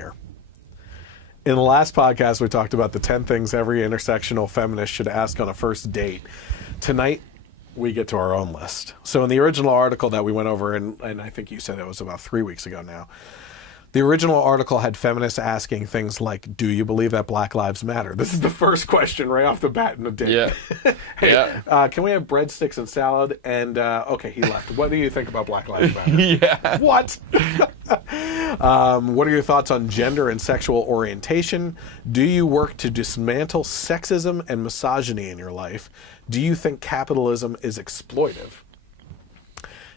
here. In the last podcast, we talked about the 10 things every intersectional feminist should ask on a first date. Tonight, we get to our own list. So in the original article that we went over, and I think you said it was about 3 weeks ago now, the original article had feminists asking things like, do you believe that Black Lives Matter? This is the first question right off the bat in a date. Yeah. Hey, can we have breadsticks and salad? And, okay, he left. What do you think about Black Lives Matter? Yeah. What? What are your thoughts on gender and sexual orientation? Do you work to dismantle sexism and misogyny in your life? Do you think capitalism is exploitive?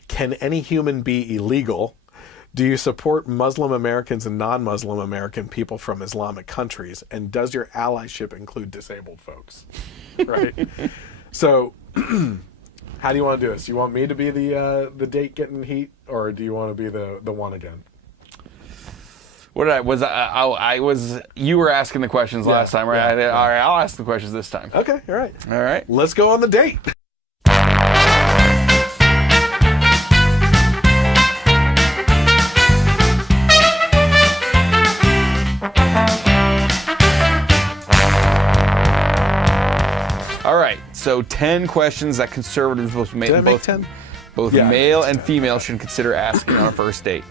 Can any human be illegal? Do you support Muslim Americans and non-Muslim American people from Islamic countries? And does your allyship include disabled folks? Right? So, how do you want to do this? You want me to be the date getting heat, or do you want to be the one again? You were asking the questions last time, right? Yeah. All right, I'll ask the questions this time. Okay, all right. All right. Let's go on the date. All right, so 10 questions that conservatives, both Did I make 10? Yeah, male and female, should consider asking on a first date.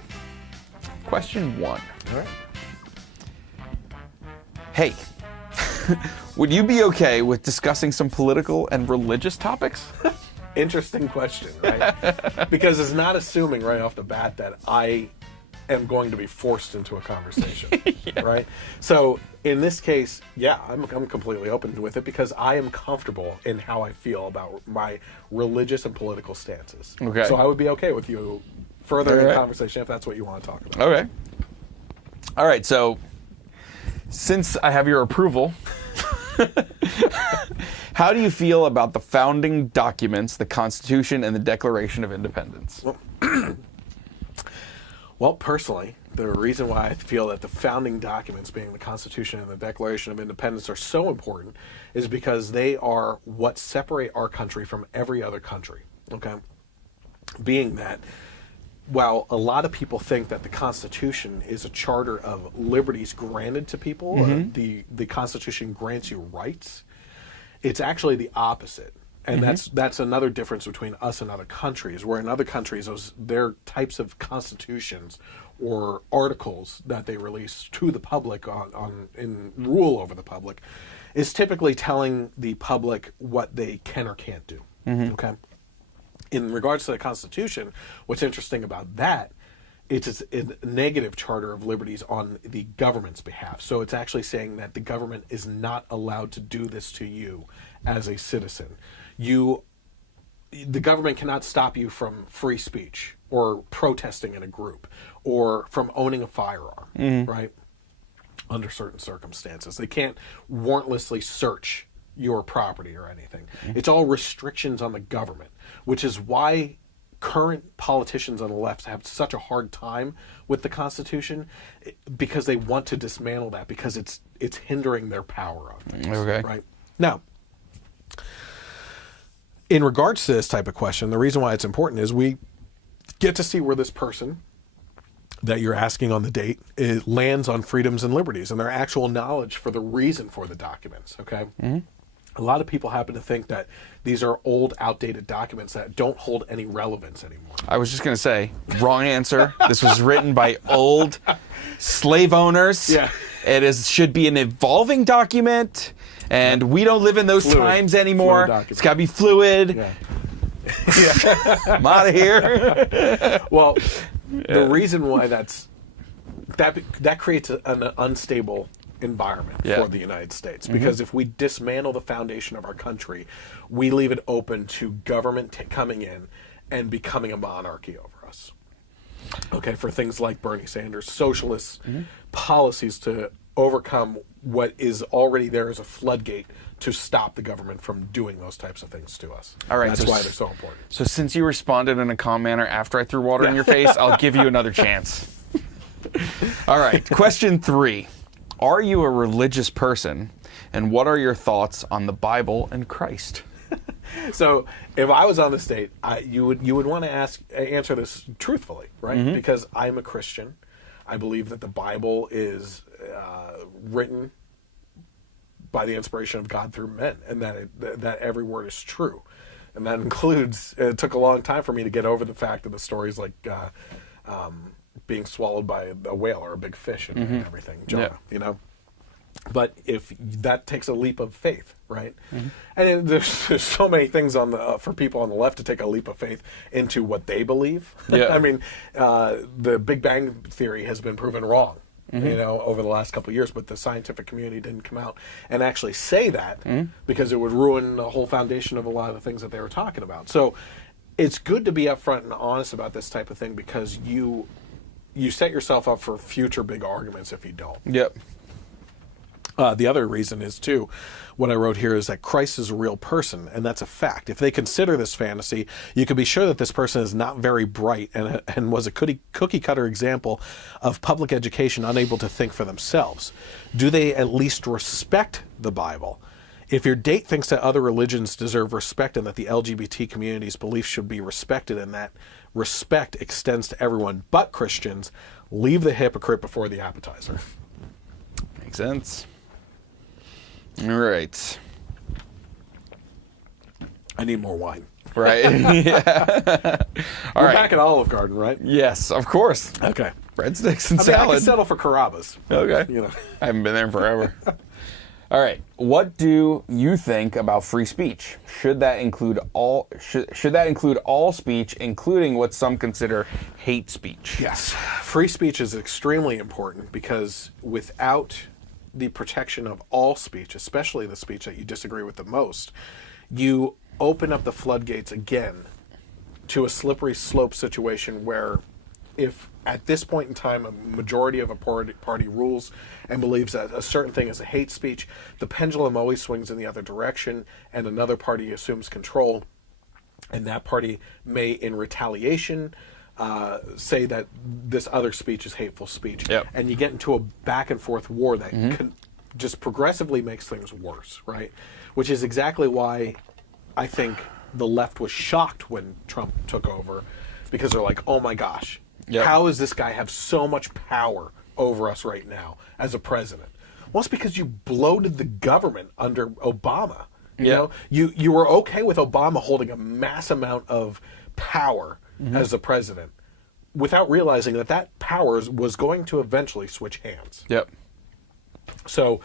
Question 1. All right. Hey, would you be okay with discussing some political and religious topics? Interesting question, right? Because it's not assuming right off the bat that I am going to be forced into a conversation, right? So in this case, yeah, I'm completely open with it because I am comfortable in how I feel about my religious and political stances. Okay. So I would be okay with you furthering the conversation if that's what you want to talk about. Okay. All right, so since I have your approval, how do you feel about the founding documents, the Constitution and the Declaration of Independence? Well, personally, the reason why I feel that the founding documents, being the Constitution and the Declaration of Independence, are so important is because they are what separate our country from every other country, okay? Being that, while a lot of people think that the Constitution is a charter of liberties granted to people, the Constitution grants you rights, it's actually the opposite. And that's another difference between us and other countries, where in other countries, their types of constitutions or articles that they release to the public in rule over the public is typically telling the public what they can or can't do. Okay. In regards to the Constitution, what's interesting about that, it's a negative charter of liberties on the government's behalf. So it's actually saying that the government is not allowed to do this to you as a citizen. The government cannot stop you from free speech or protesting in a group or from owning a firearm, right? Under certain circumstances. They can't warrantlessly search your property or anything. It's all restrictions on the government, which is why current politicians on the left have such a hard time with the Constitution, because they want to dismantle that because it's hindering their power on things. Okay. Right? Now, in regards to this type of question, the reason why it's important is we get to see where this person that you're asking on the date lands on freedoms and liberties and their actual knowledge for the reason for the documents, okay? A lot of people happen to think that these are old, outdated documents that don't hold any relevance anymore. I was just going to say, wrong answer. This was written by old slave owners. Yeah. It should be an evolving document, and we don't live in those times anymore. It's got to be fluid. Yeah. I'm out of here. Well, the reason why that creates an unstable environment for the United States, because if we dismantle the foundation of our country, we leave it open to government coming in and becoming a monarchy over us. Okay, for things like Bernie Sanders' socialist policies to overcome what is already there as a floodgate to stop the government from doing those types of things to us. All right, that's why they're so important. So since you responded in a calm manner after I threw water in your face, I'll give you another chance. All right, question 3. Are you a religious person, and what are your thoughts on the Bible and Christ? So, if I was on this date, you would want to answer this truthfully, right? Because I'm a Christian. I believe that the Bible is written by the inspiration of God through men, and that every word is true. And that includes, it took a long time for me to get over the fact that the stories like being swallowed by a whale or a big fish and everything, Jonah, you know? But if that takes a leap of faith, right? And there's so many things for people on the left to take a leap of faith into what they believe. Yeah. I mean, the Big Bang Theory has been proven wrong, you know, over the last couple of years, but the scientific community didn't come out and actually say that because it would ruin the whole foundation of a lot of the things that they were talking about. So it's good to be upfront and honest about this type of thing because you set yourself up for future big arguments if you don't. Yep. The other reason is, too, what I wrote here is that Christ is a real person, and that's a fact. If they consider this fantasy, you can be sure that this person is not very bright and was a cookie-cutter example of public education unable to think for themselves. Do they at least respect the Bible? If your date thinks that other religions deserve respect and that the LGBT community's beliefs should be respected and that respect extends to everyone but Christians, leave the hypocrite before the appetizer. Makes sense. All right. I need more wine. Right. Yeah. All We're right. back at Olive Garden, right? Yes, of course. Okay. Breadsticks and I salad. can settle for Carrabba's. Okay. You know. I haven't been there in forever. All right. What do you think about free speech? Should that include all speech, including what some consider hate speech? Yes. Free speech is extremely important because without the protection of all speech, especially the speech that you disagree with the most, you open up the floodgates again to a slippery slope situation where if at this point in time a majority of a party rules and believes that a certain thing is a hate speech, the pendulum always swings in the other direction and another party assumes control, and that party may, in retaliation, say that this other speech is hateful speech. Yep. And you get into a back and forth war that just progressively makes things worse, right? Which is exactly why I think the left was shocked when Trump took over, because they're like, oh my gosh, Yep. how does this guy have so much power over us right now as a president? Well, it's because you bloated the government under Obama. You know, you were okay with Obama holding a mass amount of power as the president without realizing that that power was going to eventually switch hands. Yep. So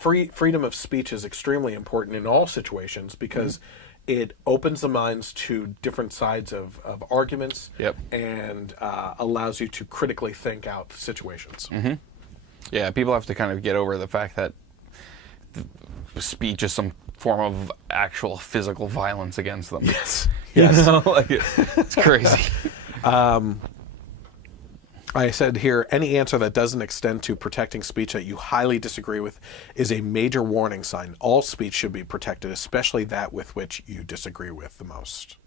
freedom of speech is extremely important in all situations because it opens the minds to different sides of arguments and allows you to critically think out situations. Yeah, people have to kind of get over the fact that speech is some form of actual physical violence against them. Yes. You know? Like it's crazy. I said here, any answer that doesn't extend to protecting speech that you highly disagree with is a major warning sign. All speech should be protected, especially that with which you disagree with the most.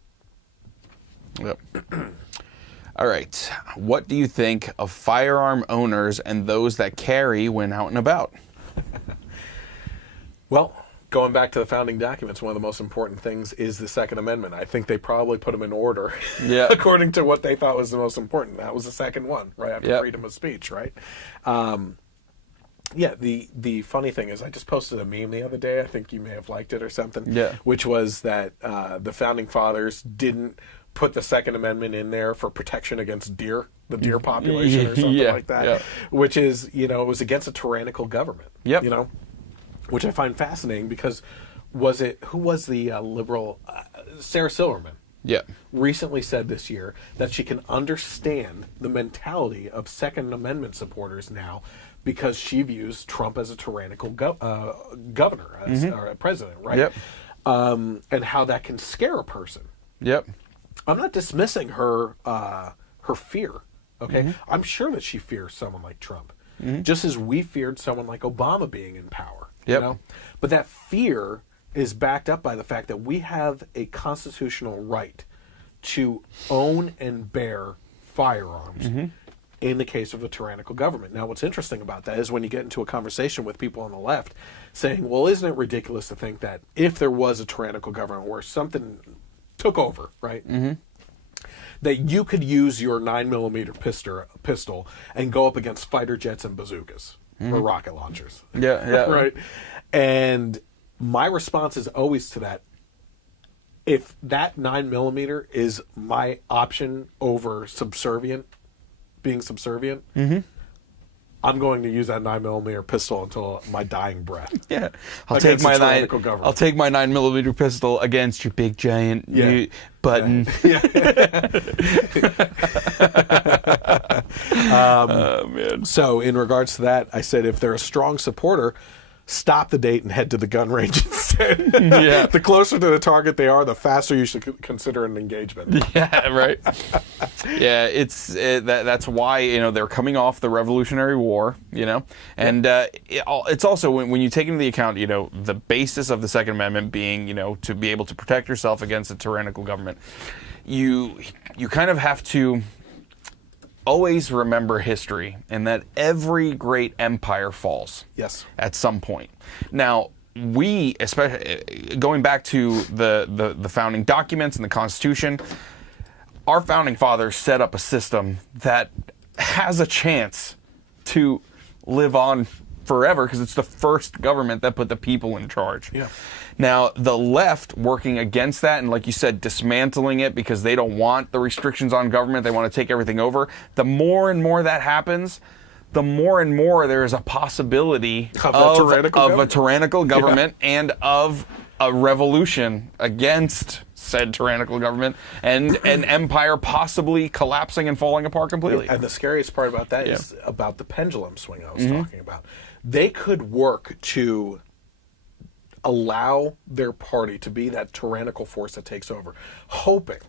Yep. All right. What do you think of firearm owners and those that carry when out and about? Well, going back to the founding documents, one of the most important things is the Second Amendment. I think they probably put them in order according to what they thought was the most important. That was the second one, right after freedom of speech, right? The funny thing is I just posted a meme the other day. I think you may have liked it or something, which was that the founding fathers didn't put the Second Amendment in there for protection against the deer population or something like that, which is, it was against a tyrannical government, which I find fascinating because who was the liberal, Sarah Silverman, recently said this year that she can understand the mentality of Second Amendment supporters now because she views Trump as a tyrannical governor, or a president, right? And how that can scare a person. I'm not dismissing her fear, okay? I'm sure that she fears someone like Trump, just as we feared someone like Obama being in power. You know? But that fear is backed up by the fact that we have a constitutional right to own and bear firearms in the case of a tyrannical government. Now, what's interesting about that is when you get into a conversation with people on the left saying, well, isn't it ridiculous to think that if there was a tyrannical government where something took over, right? that you could use your 9mm pistol and go up against fighter jets and bazookas or rocket launchers. Yeah. Right? And my response is always to that, if that 9mm is my option over being subservient, I'm going to use that 9mm pistol until my dying breath. Yeah, I'll take my 9mm pistol against your big giant mute button. Yeah. Oh man. So in regards to that, I said if they're a strong supporter, stop the date and head to the gun range instead. Yeah. The closer to the target they are, the faster you should consider an engagement. Yeah, right. Yeah, that's why they're coming off the Revolutionary War, and it's also when you take into the account the basis of the Second Amendment being to be able to protect yourself against a tyrannical government. You kind of have to always remember history and that every great empire falls. Yes. At some point. Now, we, especially going back to the founding documents and the Constitution, our founding fathers set up a system that has a chance to live on forever because it's the first government that put the people in charge. Yeah. Now, the left working against that and, like you said, dismantling it because they don't want the restrictions on government, they want to take everything over, the more and more that happens, the more and more there is a possibility of a tyrannical government and of a revolution against said tyrannical government and an empire possibly collapsing and falling apart completely. And the scariest part about that is about the pendulum swing I was talking about. They could work to allow their party to be that tyrannical force that takes over, hoping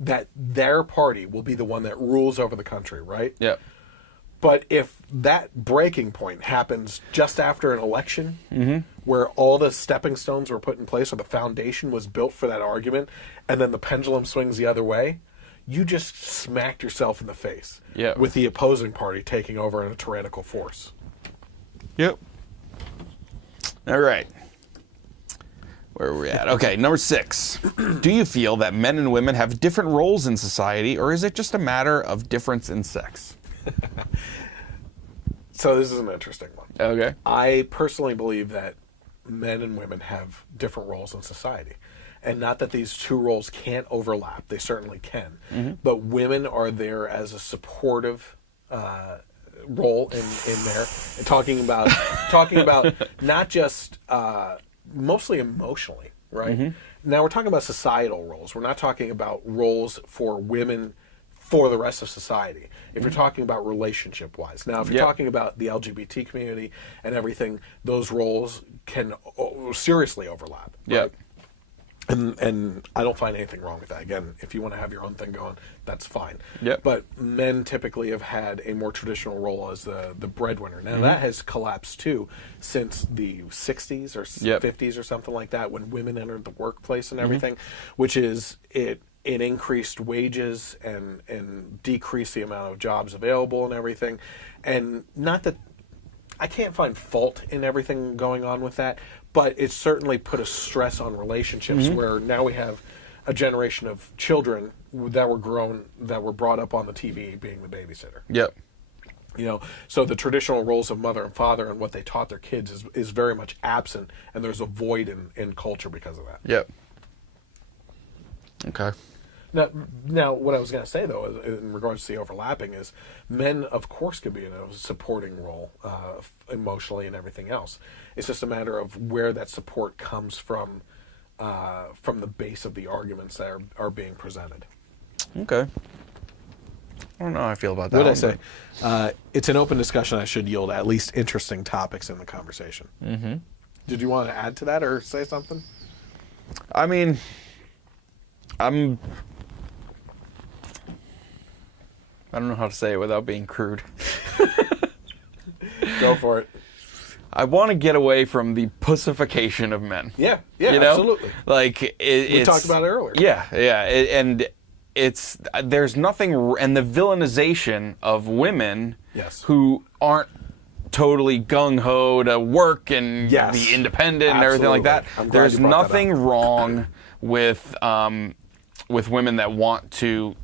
that their party will be the one that rules over the country, right? Yeah. But if that breaking point happens just after an election, where all the stepping stones were put in place or the foundation was built for that argument, and then the pendulum swings the other way, you just smacked yourself in the face with the opposing party taking over in a tyrannical force. Yep. All right. Where are we at? Okay, number 6. Do you feel that men and women have different roles in society, or is it just a matter of difference in sex? So this is an interesting one. Okay. I personally believe that men and women have different roles in society. And not that these two roles can't overlap. They certainly can. But women are there as a supportive role in there. And talking about not just mostly emotionally, right? Now we're talking about societal roles. We're not talking about roles for women for the rest of society. If you're talking about relationship-wise. Now, if you're talking about the LGBT community and everything, those roles can seriously overlap. Right? And I don't find anything wrong with that. Again, if you want to have your own thing going, that's fine. But men typically have had a more traditional role as the breadwinner. Now, that has collapsed, too, since the 60s or 50s or something like that, when women entered the workplace and everything, which is it increased wages and decreased the amount of jobs available and everything. And not that I can't find fault in everything going on with that, but it certainly put a stress on relationships where now we have a generation of children that were brought up on the TV being the babysitter. So the traditional roles of mother and father and what they taught their kids is very much absent, and there's a void in culture because of that. Okay. Now, what I was going to say, though, in regards to the overlapping, is men, of course, could be in a supporting role emotionally and everything else. It's just a matter of where that support comes from the base of the arguments that are being presented. Okay. I don't know how I feel about that. What did I say? It's an open discussion. I should yield at least interesting topics in the conversation. Did you want to add to that or say something? I mean, I don't know how to say it without being crude. Go for it. I want to get away from the pussification of men. Yeah, absolutely. Like we talked about it earlier. And there's nothing, and the villainization of women who aren't totally gung-ho to work and be independent and everything like that. There's nothing wrong with women that want to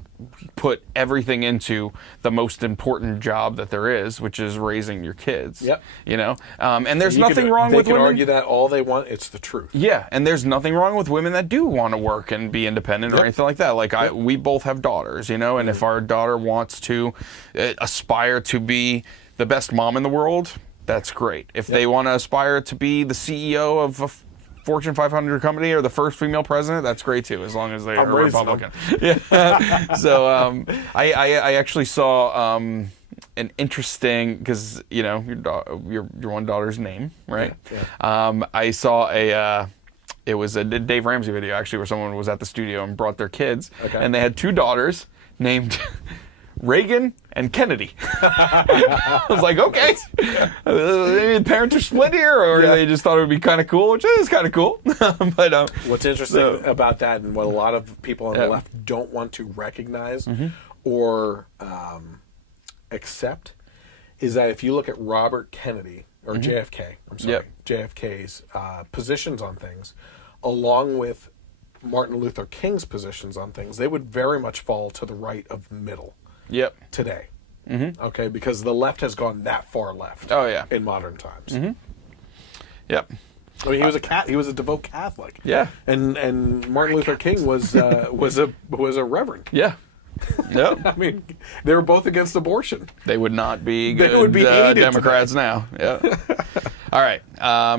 put everything into the most important job that there is, which is raising your kids. Yep. You know, and there's You nothing can- wrong with They can women. argue that all they want. It's the truth. Yeah, and there's nothing wrong with women that do want to work and be independent or anything like that. Like we both have daughters, you know, and if our daughter wants to aspire to be the best mom in the world, that's great. If they want to aspire to be the CEO of a Fortune 500 company or the first female president, that's great too, as long as they are Republican. Yeah. So I actually saw an interesting, because you know your one daughter's name, right? Yeah. I saw it was a Dave Ramsey video actually, where someone was at the studio and brought their kids, and they had two daughters named Reagan and Kennedy. I was like, okay, maybe the parents are split here, or they just thought it would be kind of cool, which is kind of cool. But what's interesting about that, and what a lot of people on the left don't want to recognize or accept, is that if you look at Robert Kennedy or JFK, I'm sorry, JFK's positions on things, along with Martin Luther King's positions on things, they would very much fall to the right of the middle. Today. Okay, because the left has gone that far left. In modern times. Yep. I mean, he was a devout Catholic. Yeah. And Martin Luther King was a reverend. Yeah. Yep. I mean, they were both against abortion. They would not be good They would be hated Democrats today. now. Yeah. All right.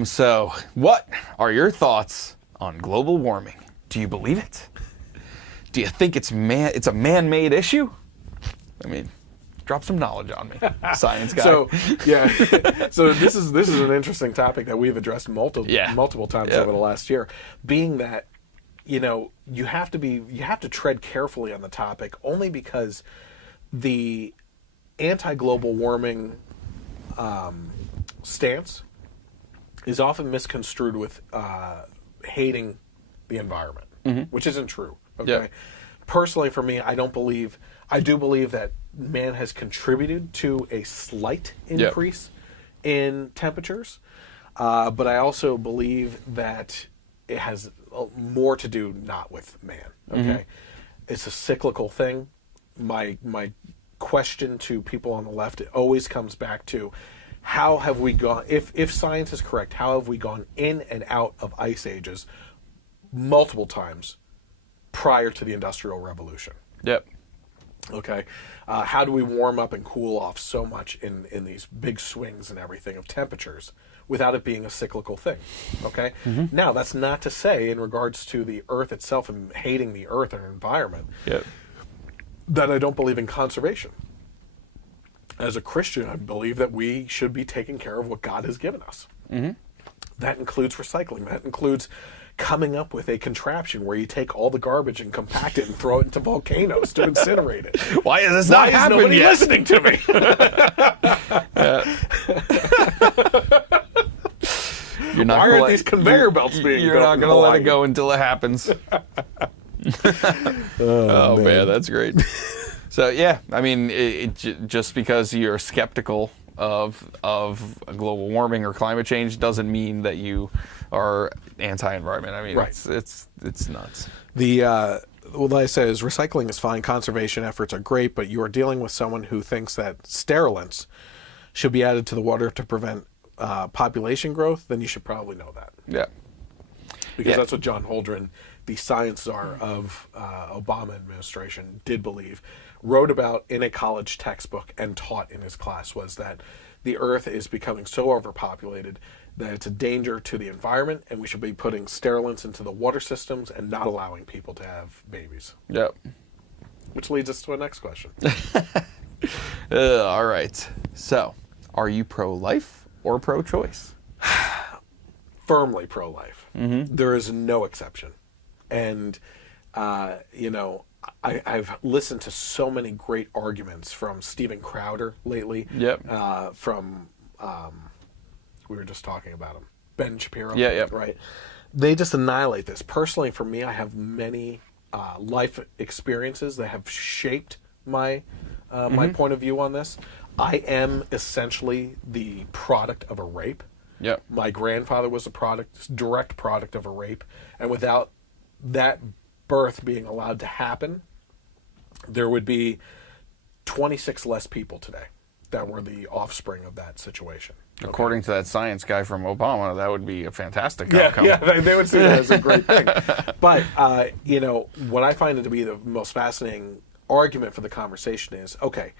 So, what are your thoughts on global warming? Do you believe it? Do you think it's a man-made issue? I mean, drop some knowledge on me, science guy. So so this is an interesting topic that we've addressed multiple times over the last year. Being that, you know, you have to tread carefully on the topic, only because the anti-global warming stance is often misconstrued with hating the environment, which isn't true. Okay. Personally, for me, I do believe that man has contributed to a slight increase in temperatures, but I also believe that it has more to do not with man. Okay, it's a cyclical thing. My question to people on the left, it always comes back to, how have we gone? If science is correct, how have we gone in and out of ice ages multiple times prior to the Industrial Revolution? Yep. Okay, how do we warm up and cool off so much in these big swings and everything of temperatures without it being a cyclical thing? Okay, now that's not to say, in regards to the Earth itself and hating the Earth and environment, that I don't believe in conservation. As a Christian, I believe that we should be taking care of what God has given us. That includes recycling. That includes coming up with a contraption where you take all the garbage and compact it and throw it into volcanoes to incinerate it. Why is this not happening nobody yet? listening to me? Why aren't these conveyor belts being You're built not in going to let Hawaii? it go until it happens. Oh man, that's great. So yeah, I mean, just because you're skeptical of global warming or climate change doesn't mean that you are anti-environment. I mean, it's nuts. What I say is, recycling is fine, conservation efforts are great, but you are dealing with someone who thinks that sterilants should be added to the water to prevent population growth. Then you should probably know that. Yeah. Because that's what John Holdren, the science czar of Obama administration, did believe, wrote about in a college textbook and taught in his class, was that the Earth is becoming so overpopulated that it's a danger to the environment, and we should be putting sterilants into the water systems and not allowing people to have babies. Yep. Which leads us to our next question. All right. So, are you pro-life or pro-choice? Firmly pro-life. There is no exception. And, you know, I've listened to so many great arguments from Steven Crowder lately. From, we were just talking about him, Ben Shapiro. Right? They just annihilate this. Personally, for me, I have many life experiences that have shaped my my point of view on this. I am essentially the product of a rape. My grandfather was a direct product of a rape, and without that birth being allowed to happen, there would be 26 less people today that were the offspring of that situation. According to that science guy from Obama, that would be a fantastic outcome. Yeah, they would see that as a great thing. But, what I find it to be the most fascinating argument for the conversation is, okay,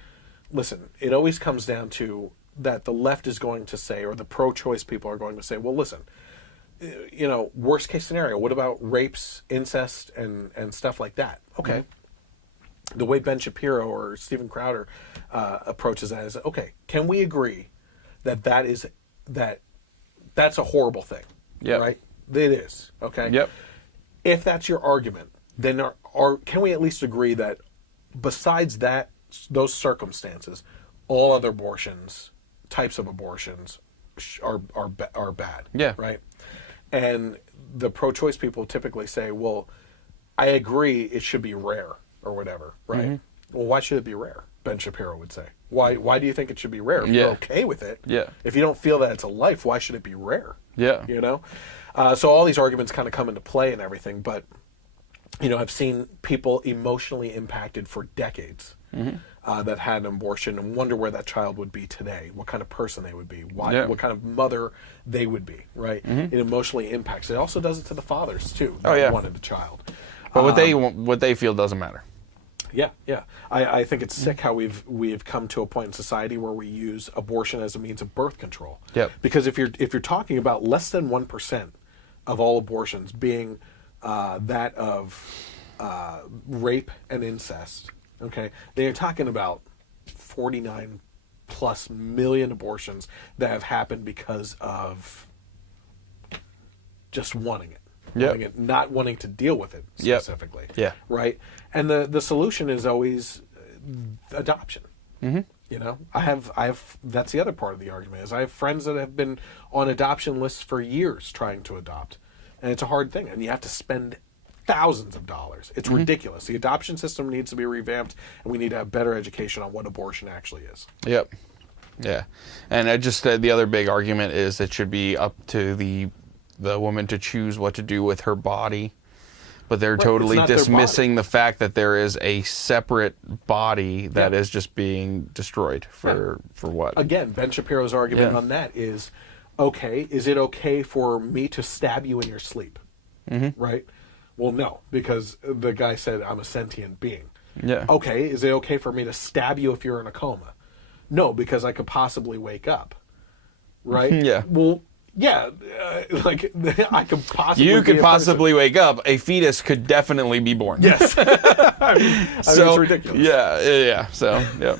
listen, it always comes down to that the left is going to say, or the pro-choice people are going to say, well, listen, worst case scenario, what about rapes, incest, and stuff like that? Okay. The way Ben Shapiro or Steven Crowder approaches that is, okay, can we agree that's a horrible thing? Yep. Right? It is. Okay? Yep. If that's your argument, then can we at least agree that besides those circumstances, all other types of abortions are bad? Yeah. Right? And the pro-choice people typically say, well, I agree it should be rare or whatever, right? Mm-hmm. Well, why should it be rare? Ben Shapiro would say. Why do you think it should be rare? If you're okay with it, if you don't feel that it's a life, why should it be rare? Yeah. So all these arguments kind of come into play and everything, but I've seen people emotionally impacted for decades that had an abortion and wonder where that child would be today, what kind of person they would be, what kind of mother they would be, right? It emotionally impacts. It also does it to the fathers too that wanted a child. But what they feel doesn't matter. Yeah. I think it's sick how we've come to a point in society where we use abortion as a means of birth control. Yep. Because if you're talking about less than 1% of all abortions being that of rape and incest, okay, then you're talking about 49 plus million abortions that have happened because of just wanting it. Not wanting to deal with it specifically. Yeah. Right? And the solution is always adoption. I have that's the other part of the argument is I have friends that have been on adoption lists for years trying to adopt. And it's a hard thing. And you have to spend thousands of dollars. It's ridiculous. The adoption system needs to be revamped, and we need to have better education on what abortion actually is. Yep. Yeah. And I just the other big argument is it should be up to the woman to choose what to do with her body, but they're totally dismissing the fact that there is a separate body that is just being destroyed for what? Again, Ben Shapiro's argument on that is, okay, is it okay for me to stab you in your sleep? Right? Well, no, because the guy said I'm a sentient being. Yeah. Okay, is it okay for me to stab you if you're in a coma? No, because I could possibly wake up. Right? Yeah. Well, yeah, I could possibly. You could possibly wake up. A fetus could definitely be born. Yes. I mean, it's ridiculous. Yeah. So, yeah.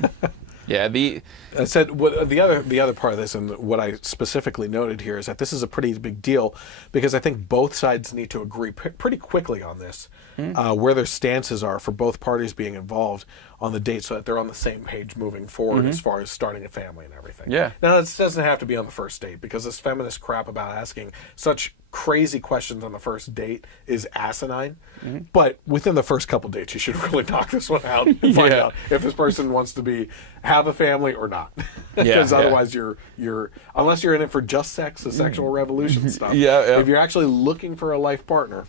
I said the other part of this, and what I specifically noted here, is that this is a pretty big deal because I think both sides need to agree pretty quickly on this, where their stances are for both parties being involved on the date, so that they're on the same page moving forward as far as starting a family and everything. Yeah. Now, this doesn't have to be on the first date because this feminist crap about asking such crazy questions on the first date is asinine. But within the first couple dates, you should really knock this one out and find out if this person wants to have a family or not. Because otherwise, you're unless you're in it for just sex, the sexual revolution stuff. If you're actually looking for a life partner.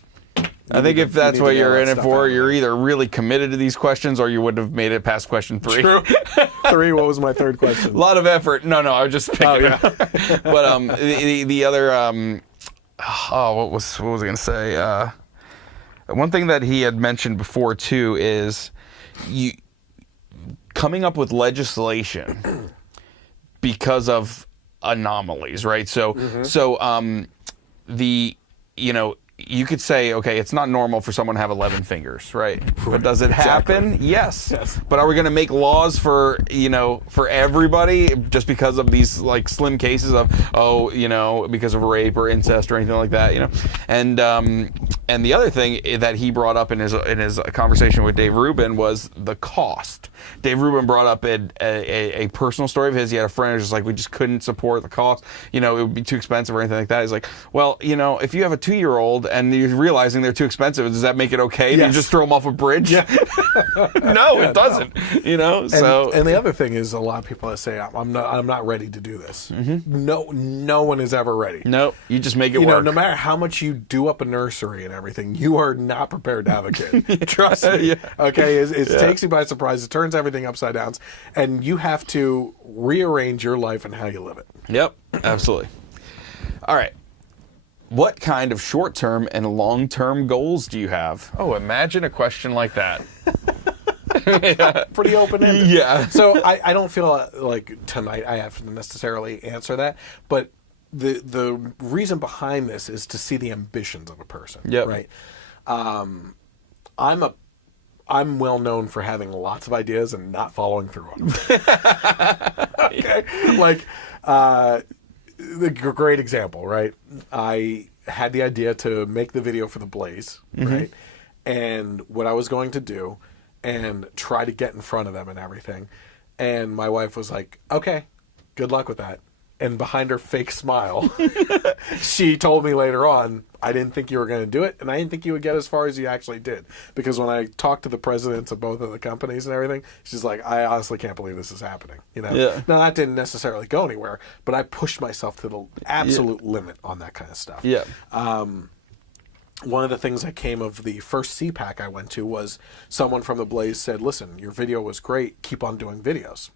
I think if that's what you're in it for, you're either really committed to these questions or you wouldn't have made it past question 3. True. 3, what was my third question? A lot of effort. No, I was just picking it up. But the other, what was I going to say? One thing that he had mentioned before, too, is coming up with legislation because of anomalies, right? So you could say, okay, it's not normal for someone to have 11 fingers, right? But does it happen? Exactly. Yes. But are we going to make laws for everybody just because of these like slim cases of because of rape or incest or anything like that, And the other thing that he brought up in his conversation with Dave Rubin was the cost. Dave Rubin brought up a personal story of his. He had a friend who was just like, we just couldn't support the cost. It would be too expensive or anything like that. He's like, well, if you have a 2-year-old and you're realizing they're too expensive, does that make it okay? Do you just throw them off a bridge? Yeah. No, it doesn't. So and the other thing is a lot of people that say I'm not ready to do this. No one is ever ready. No, you just make it work. No matter how much you do up a nursery and everything, you are not prepared to have a kid. Trust me. Okay, it takes you by surprise. It turns everything upside down, and you have to rearrange your life and how you live it. Yep, absolutely. All right. What kind of short-term and long-term goals do you have? Oh, imagine a question like that. Pretty open-ended. Yeah. So I don't feel like tonight I have to necessarily answer that, but the reason behind this is to see the ambitions of a person. Yep. Right. I'm well known for having lots of ideas and not following through on them. Okay. Like, the great example, right? I had the idea to make the video for the Blaze, right? And what I was going to do and try to get in front of them and everything. And my wife was like, okay, good luck with that. And behind her fake smile, she told me later on, I didn't think you were going to do it, and I didn't think you would get as far as you actually did. Because when I talked to the presidents of both of the companies and everything, she's like, I honestly can't believe this is happening. You know? Yeah. Now, that didn't necessarily go anywhere, but I pushed myself to the absolute limit on that kind of stuff. Yeah. One of the things that came of the first CPAC I went to was someone from the Blaze said, listen, your video was great. Keep on doing videos.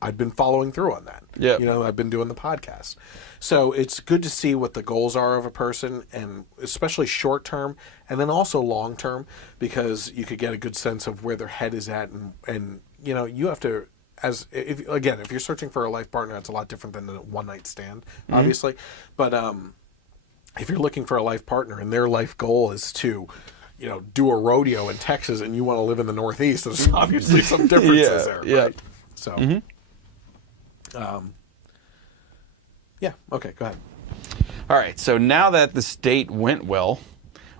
I've been following through on that. Yeah. You know, I've been doing the podcast. So it's good to see what the goals are of a person, and especially short term and then also long term, because you could get a good sense of where their head is at. And you know, you have to, if you're searching for a life partner, it's a lot different than a one night stand, obviously. But if you're looking for a life partner and their life goal is to, you know, do a rodeo in Texas and you want to live in the Northeast, there's obviously some differences there, right? So. Yeah, okay, go ahead. All right, so now that this date went well,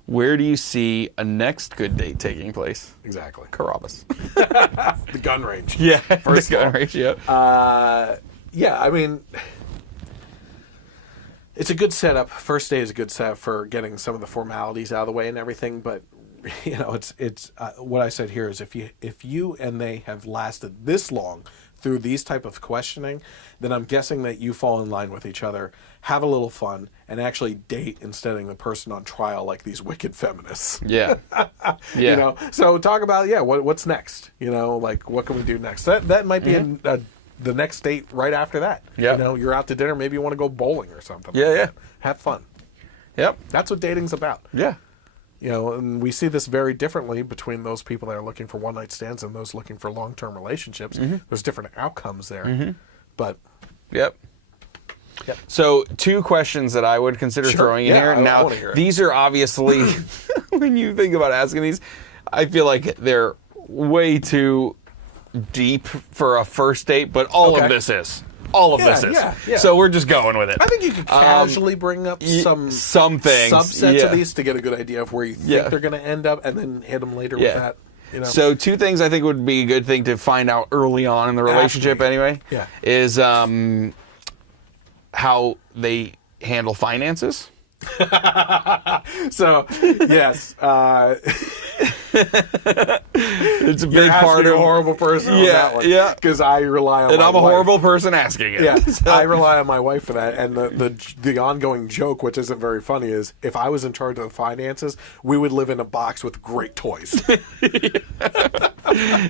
where do you see a next good date taking place? Exactly. Carrabba's. The gun range. Yeah, First the gun of all. range, yeah. Yeah, I mean, it's a good setup. First day is a good setup for getting some of the formalities out of the way and everything, but you know, it's what I said here is if you and they have lasted this long through these type of questioning, then I'm guessing that you fall in line with each other, have a little fun, and actually date instead of the person on trial like these wicked feminists. Yeah. Yeah. You know, so talk about, what's next? You know, like, what can we do next? That might be the next date right after that. Yeah. You know, you're out to dinner, maybe you want to go bowling or something. Yeah, like yeah. that. Have fun. Yep. That's what dating's about. Yeah. You know, and we see this very differently between those people that are looking for one-night stands and those looking for long-term relationships. There's different outcomes there. But... Yep. So 2 questions that I would consider throwing in here. I Now, wanna hear it. these are obviously, when you think about asking these, I feel like they're way too deep for a first date, but all of this is. All of this is. Yeah. So we're just going with it. I think you could casually bring up some things. subsets of these to get a good idea of where you think they're going to end up, and then hit them later with that. You know? So 2 things I think would be a good thing to find out early on in the relationship anyway is how they handle finances. So, yes. It's a big part of a horrible person on that one. Yeah. Because I rely on and my I'm a wife. horrible person asking it. Yeah, So- I rely on my wife for that. And the ongoing joke, which isn't very funny, is if I was in charge of the finances, we would live in a box with great toys.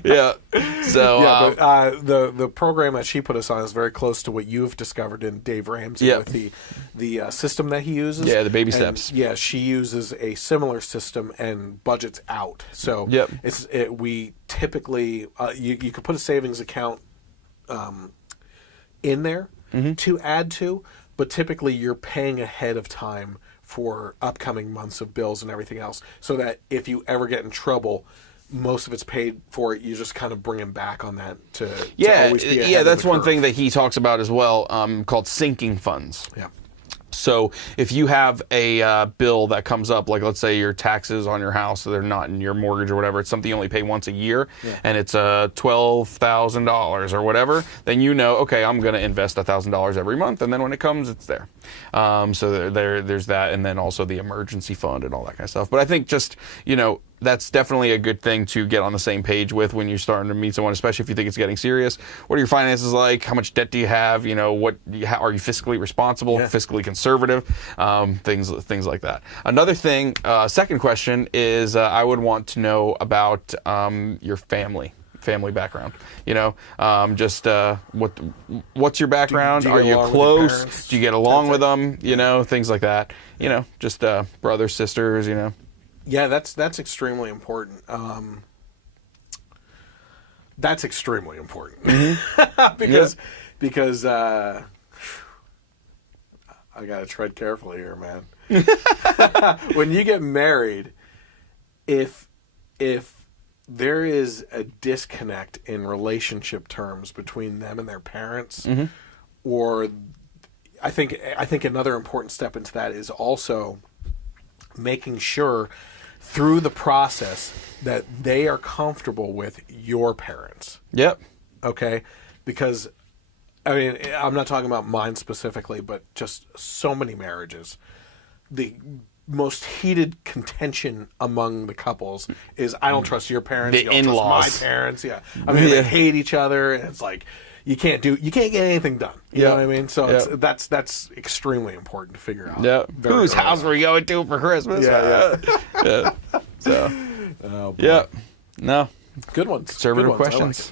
Yeah. So But the program that she put us on is very close to what you've discovered in Dave Ramsey with the system that he uses. Yeah, the baby And, steps. Yeah, she uses a similar system and budgets out. So we typically you could put a savings account in there to add to, but typically you're paying ahead of time for upcoming months of bills and everything else, so that if you ever get in trouble, most of it's paid for. You just kind of bring him back on that to always be ahead of that's the one curve. thing that he talks about as well, called sinking funds. Yeah. So if you have a bill that comes up, like let's say your taxes on your house, so they're not in your mortgage or whatever, it's something you only pay once a year, and it's $12,000 or whatever, then you know, okay, I'm going to invest $1,000 every month, and then when it comes, it's there. So there's that, and then also the emergency fund and all that kind of stuff. But I think just, that's definitely a good thing to get on the same page with when you're starting to meet someone, especially if you think it's getting serious. What are your finances like? How much debt do you have? You know, are you fiscally responsible, fiscally conservative? Things like that. Another thing, second question is I would want to know about your family background. You know, what's your background? Do you Are get you along with your close? parents? Do you get along with them? You know, things like that. You know, just brothers, sisters. You know. Yeah, that's extremely important. That's extremely important because I gotta tread carefully here, man. When you get married, if there is a disconnect in relationship terms between them and their parents, or I think another important step into that is also making sure through the process that they are comfortable with your parents. Yep. Okay? Because, I mean, I'm not talking about mine specifically, but just so many marriages. The most heated contention among the couples is, I don't trust your parents, The you don't in-laws. trust my parents. Yeah. I mean, they hate each other, and it's like, you can't get anything done. You know what I mean? So that's extremely important to figure out. Yeah. Whose early house on. were you going to for Christmas? Yeah. Yeah. So. Oh, boy. Yeah. No. Good ones. Conservative Good ones. I like questions. it.